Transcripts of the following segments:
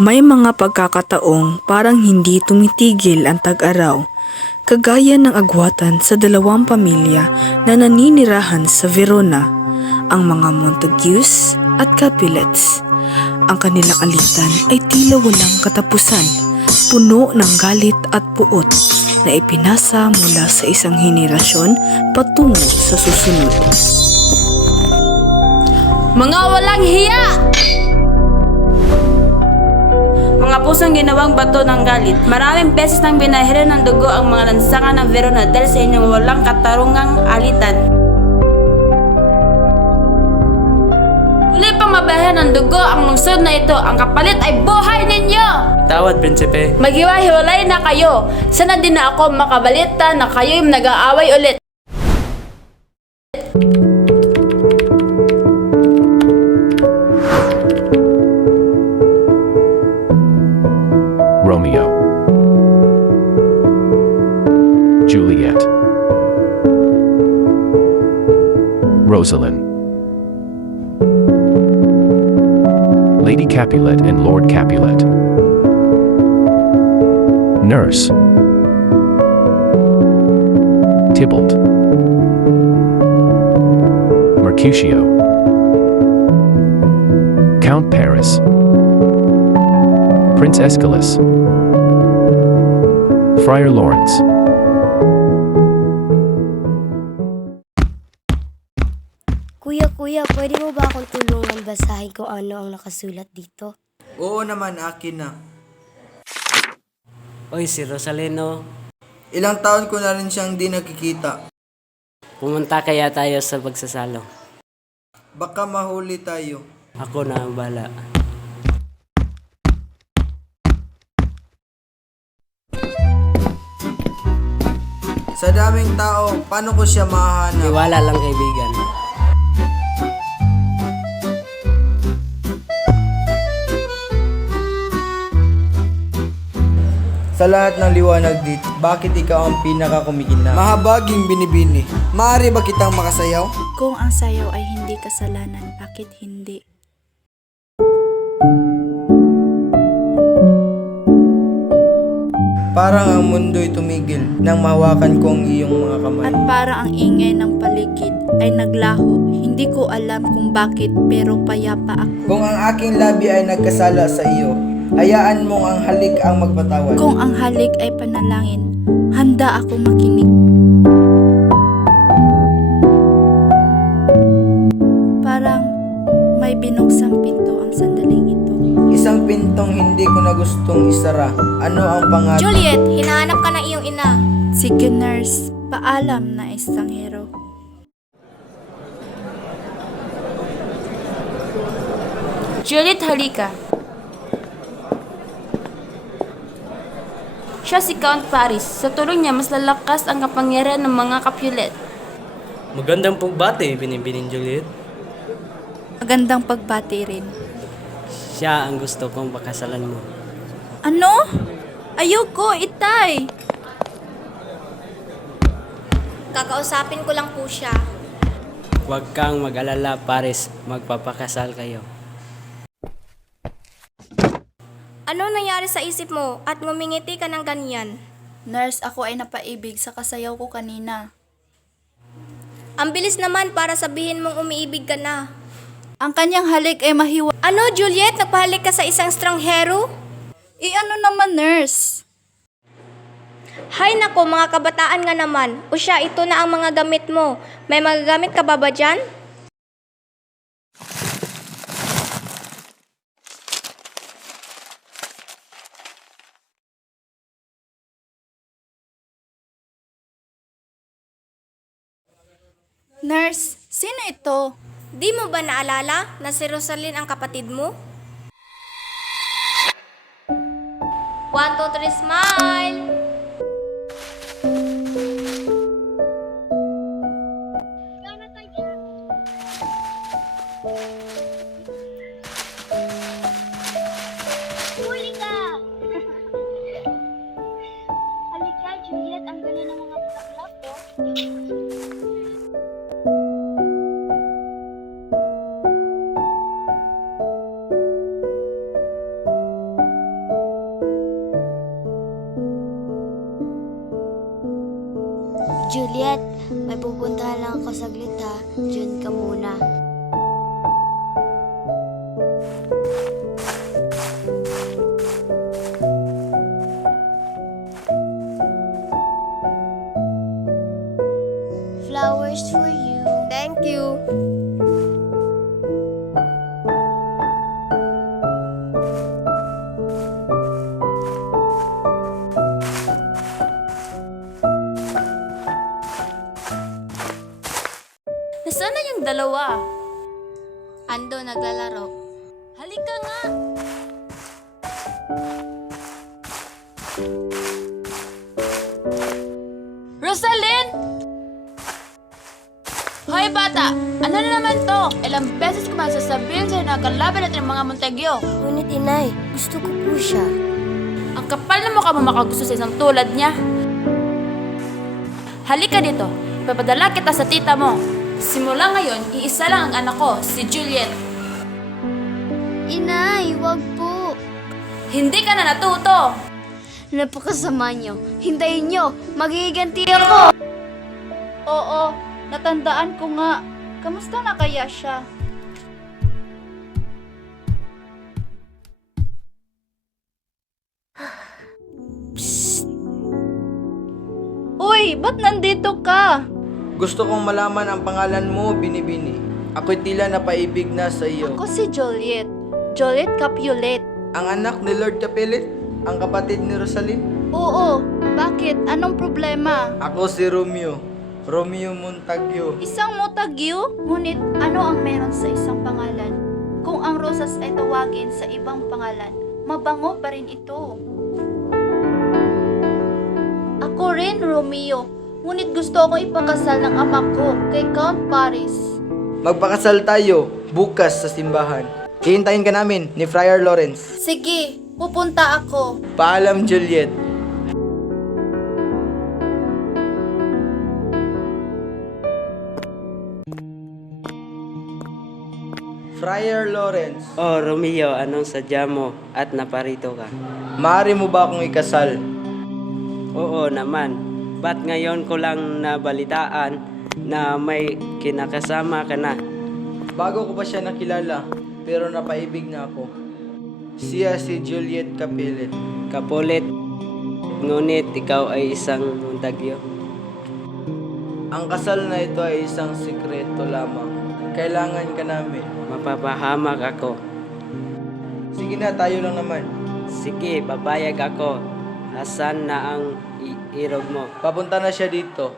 May mga pagkakataong parang hindi tumitigil ang tag-araw, kagaya ng agwatan sa dalawang pamilya na naninirahan sa Verona, ang mga Montagues at Capulets. Ang kanilang alitan ay tila walang katapusan, puno ng galit at puot na ipinasa mula sa isang henerasyon patungo sa susunod. Mga walang hiya! Mga pusong ginawang bato ng galit. Maraming beses nang binahira ng dugo ang mga lansangan ng Verona dahil sa inyong walang katarungang alitan. Muli pang mabayaran ng dugo ang lungsod na ito. Ang kapalit ay buhay ninyo! Tawad, prinsipe. Maghiwa-hiwalay na kayo. Sana din na ako makabalita na kayo'y nag-aaway ulit. Romeo, Juliet, Rosalind, Lady Capulet and Lord Capulet, Nurse, Tybalt, Mercutio, Count Paris, Prince Escalus, Friar Lawrence. Kuya, pwede mo ba akong tulungan basahin kung ano ang nakasulat dito? Oo naman, akin na. Oy, si Rosalino. Ilang taon ko na rin siyang di nakikita. Pumunta kaya tayo sa pagsasalo. Baka mahuli tayo. Ako na ang bala. Sa daming tao, paano ko siya mahanap? Iwala lang, kaibigan. Sa lahat ng liwanag dito, bakit ikaw ang pinaka-kumikinang? Mahabaging binibini. Maaari ba kitang makasayaw? Kung ang sayaw ay hindi kasalanan, bakit hindi? Parang ang mundo'y tumigil nang mahawakan ko ang iyong mga kamay. At para ang ingay ng paligid ay naglaho, hindi ko alam kung bakit pero payapa ako. Kung ang aking labi ay nagkasala sa iyo, hayaan mong ang halik ang magpatawad. Kung ang halik ay panalangin, handa ako makinig. Parang may binuksang pinto ang sandaling ito. Isang pintong hindi ko na gustong isara. Ano ang pangalan? Juliet, hinahanap ka ng iyong ina. Sige nurse, paalam na estanghero. Juliet, halika. Siya si Count Paris. Sa tulong niya, mas lalakas ang kapangyarihan ng mga Capulet. Magandang pagbati, binibining Juliet. Magandang pagbati rin. Siya ang gusto kong pakasalan mo. Ano? Ayoko, itay! Kakausapin ko lang po siya. Huwag kang mag-alala, Paris. Magpapakasal kayo. Ano nangyari sa isip mo at ngumingiti ka ng ganyan? Nurse, ako ay napaibig sa kasayaw ko kanina. Ang bilis naman para sabihin mong umiibig ka na. Ang kanyang halik ay mahiwa. Ano, Juliet? Nagpahalik ka sa isang estranghero? Ano naman, nurse? Hay nako, mga kabataan nga naman. O siya, ito na ang mga gamit mo. May magagamit ka ba dyan? Nurse, sino ito? Di mo ba naalala na si Rosalind ang kapatid mo? 1, 2, 3, smile! Huli ka! Halika, Juliet, ang galing ng mga bulaklak ko. Juliet, may pupuntahan lang ako saglit ha. Diyan ka muna. Flowers for you. Thank you. Nasaan na yung dalawa? Ando, naglalaro. Halika nga! Rosalind! Hoy bata! Ano na naman to? Ilang beses ko masasabihin sa'yo na kalaban natin ang mga Montague. Ngunit inay, gusto ko po siya. Ang kapal na mukha mo makagusto sa isang tulad niya. Halika dito. Ipapadala kita sa tita mo. Simula ngayon, iisa lang ang anak ko, si Juliet. Inay, wag po. Hindi ka na natuto. Napakasama niyo. Hintayin niyo. Magiganti ako. Oo, natandaan ko nga. Kamusta na kaya siya? Uy, ba't nandito ka? Gusto kong malaman ang pangalan mo, Binibini. Ako'y tila napaibig na sa iyo. Ako si Juliet. Juliet Capulet. Ang anak ni Lord Capelet? Ang kapatid ni Rosalind? Oo, bakit? Anong problema? Ako si Romeo. Romeo Montague. Isang Montague? Ngunit ano ang meron sa isang pangalan? Kung ang rosas ay tawagin sa ibang pangalan, mabango pa rin ito. Ako rin, Romeo. Ngunit gusto akong ipakasal ng ama ko kay Count Paris. Magpakasal tayo bukas sa simbahan. Hihintayin ka namin ni Friar Lawrence. Sige, pupunta ako. Paalam, Juliet. Friar Lawrence, Oh, Romeo, anong sadya mo at naparito ka? maaari mo ba akong ikasal? Oo naman. Ba't ngayon ko lang nabalitaan na may kinakasama ka na? Bago ko pa siya nakilala, pero napaibig na ako. Siya si Juliet Capelet. Kapulit, ngunit ikaw ay isang Montague. Ang kasal na ito ay isang sikreto lamang. Kailangan ka namin. Mapapahamak ako. Sige na, tayo lang naman. Sige, papayag ako. Asan na ang irog mo? Papunta na siya dito.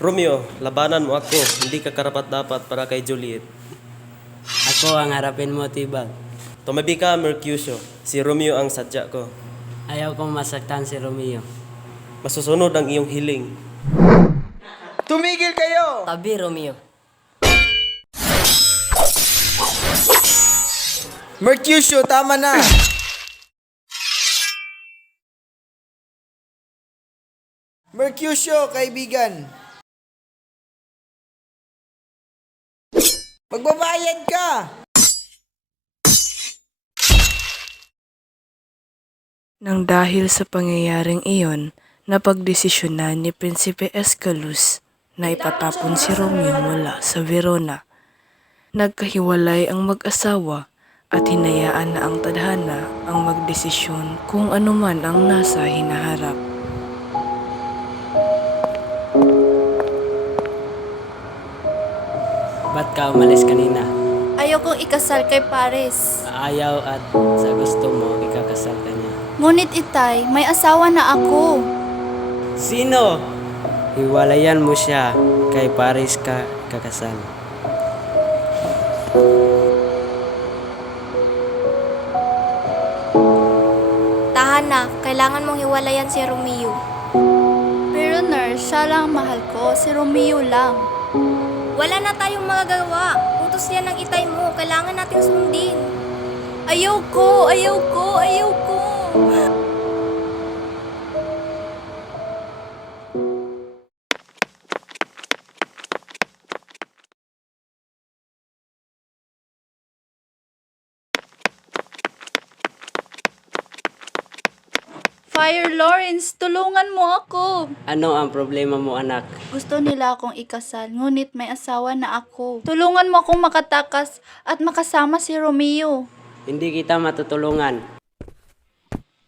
Romeo, labanan mo ako. Hindi ka karapat-dapat para kay Juliet. Ako ang harapin mo, Tibag. Tumabi ka, Mercutio. Si Romeo ang sadya ko. Ayaw kong masaktan si Romeo. Masusunod ang iyong hiling. Tumigil kayo! Tabi, Romeo. Mercutio, tama na! Mercutio, kaibigan. Magbabayad ka! Nang dahil sa pangyayaring iyon, napagdesisyonan ni Prinsipe Escalus na ipatapon si Romeo mula sa Verona. Nagkahiwalay ang mag-asawa at hinayaan na ang tadhana ang magdesisyon kung ano man ang nasa hinaharap. Ba't ka umalis kanina? Ayaw kong ikasal kay Paris. Ayaw at sa gusto mo, ikakasal ka niya. Ngunit itay, may asawa na ako. Sino? Hiwalayan mo siya, kay Paris ka kakasal. Tahan na, kailangan mong hiwalayan si Romeo. Pero nurse, siya lang ang mahal ko. Si Romeo lang. Wala na tayong magagawa. Utos yan ng itay mo. Kailangan nating sundin. Ayoko, ayoko, ayoko. Fire Lawrence, tulungan mo ako. Ano ang problema mo, anak? Gusto nila akong ikasal, ngunit may asawa na ako. Tulungan mo akong makatakas at makasama si Romeo. Hindi kita matutulungan.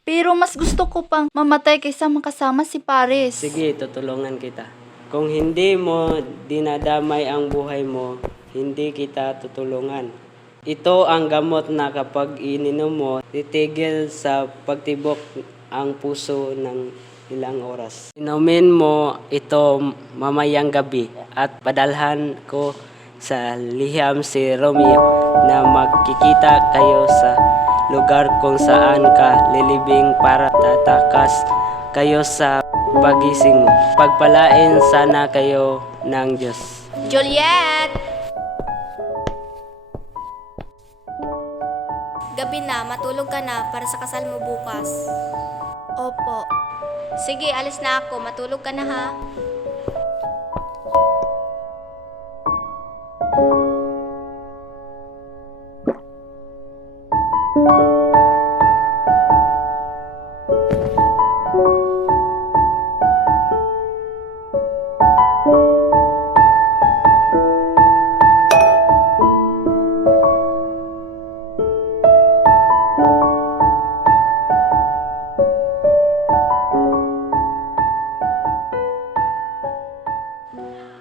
Pero mas gusto ko pang mamatay kaysa makasama si Paris. Sige, tutulungan kita. Kung hindi mo dinadamay ang buhay mo, hindi kita tutulungan. Ito ang gamot na kapag ininom mo, titigil sa pagtibok ang puso ng ilang oras. Inumin mo ito mamayang gabi at padalhan ko sa liham si Romeo na magkikita kayo sa lugar kung saan ka lilibing para tatakas kayo sa pagising mo. Pagpalain sana kayo ng Diyos. Juliet! Gabi na, matulog ka na para sa kasal mo bukas. Opo. Sige, alis na ako. Matulog ka na ha.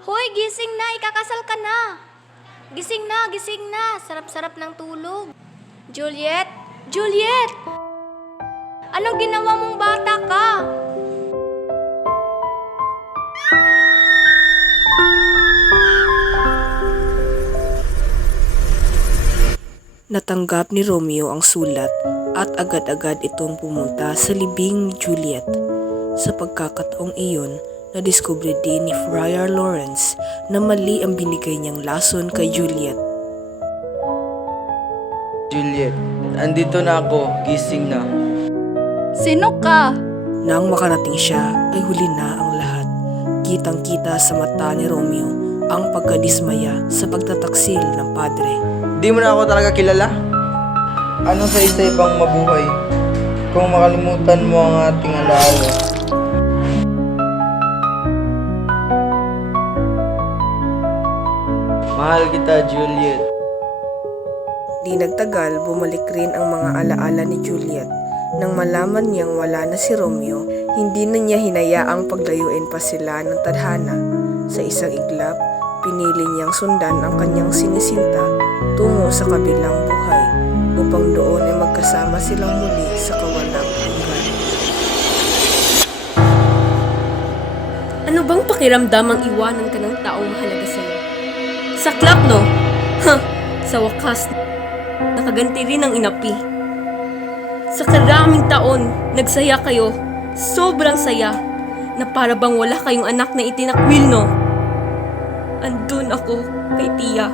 Hoy, gising na! Ikakasal ka na! Gising na! Gising na! Sarap-sarap ng tulog. Juliet! Juliet! Anong ginawa mong bata ka? Natanggap ni Romeo ang sulat at agad-agad itong pumunta sa libing ni Juliet. Sa pagkakataong iyon, nadiskubre din ni Friar Lawrence na mali ang binigay niyang lason kay Juliet. Juliet, andito na ako. Gising na. Sino ka? Nang makarating siya ay huli na ang lahat. Kitang-kita sa mata ni Romeo ang pagkadismaya sa pagtataksil ng padre. Di mo na ako talaga kilala? Ano sa isa ibang mabuhay? Kung makalimutan mo ang ating alaala. Mahal kita, Juliet. Di nagtagal, bumalik rin ang mga alaala ni Juliet. Nang malaman niyang wala na si Romeo, hindi na niya hinayaang paglayuin pa sila ng tadhana. Sa isang iglap, pinili niyang sundan ang kanyang sinisinta tungo sa kabilang buhay upang doon ay magkasama silang muli sa kawalang hanggan. Ano bang pakiramdam ang iwanan ka ng taong mahalaga sa'yo? Saklap, no? Sa wakas, nakaganti rin ang inapi. Sa karaming taon, nagsaya kayo. Sobrang saya. Na para bang wala kayong anak na itinakwil, no? Andun ako kay Tia.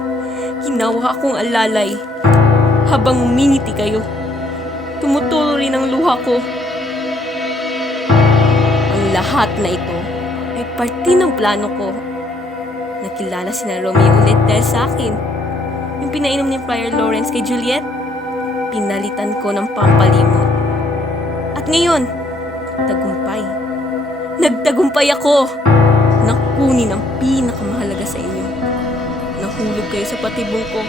Hinawa akong alalay. Habang uminiti kayo, tumutulo rin ang luha ko. Ang lahat na ito ay parte ng plano ko. Nakilala si na Romeo ulit dahil sa akin. Yung pinainom ni Friar Lawrence kay Juliet, pinalitan ko ng pampalimot. At ngayon, tagumpay. Nagtagumpay ako. Nakunin ang pinakamahalaga sa inyo. Nahulog kayo sa patibong ko.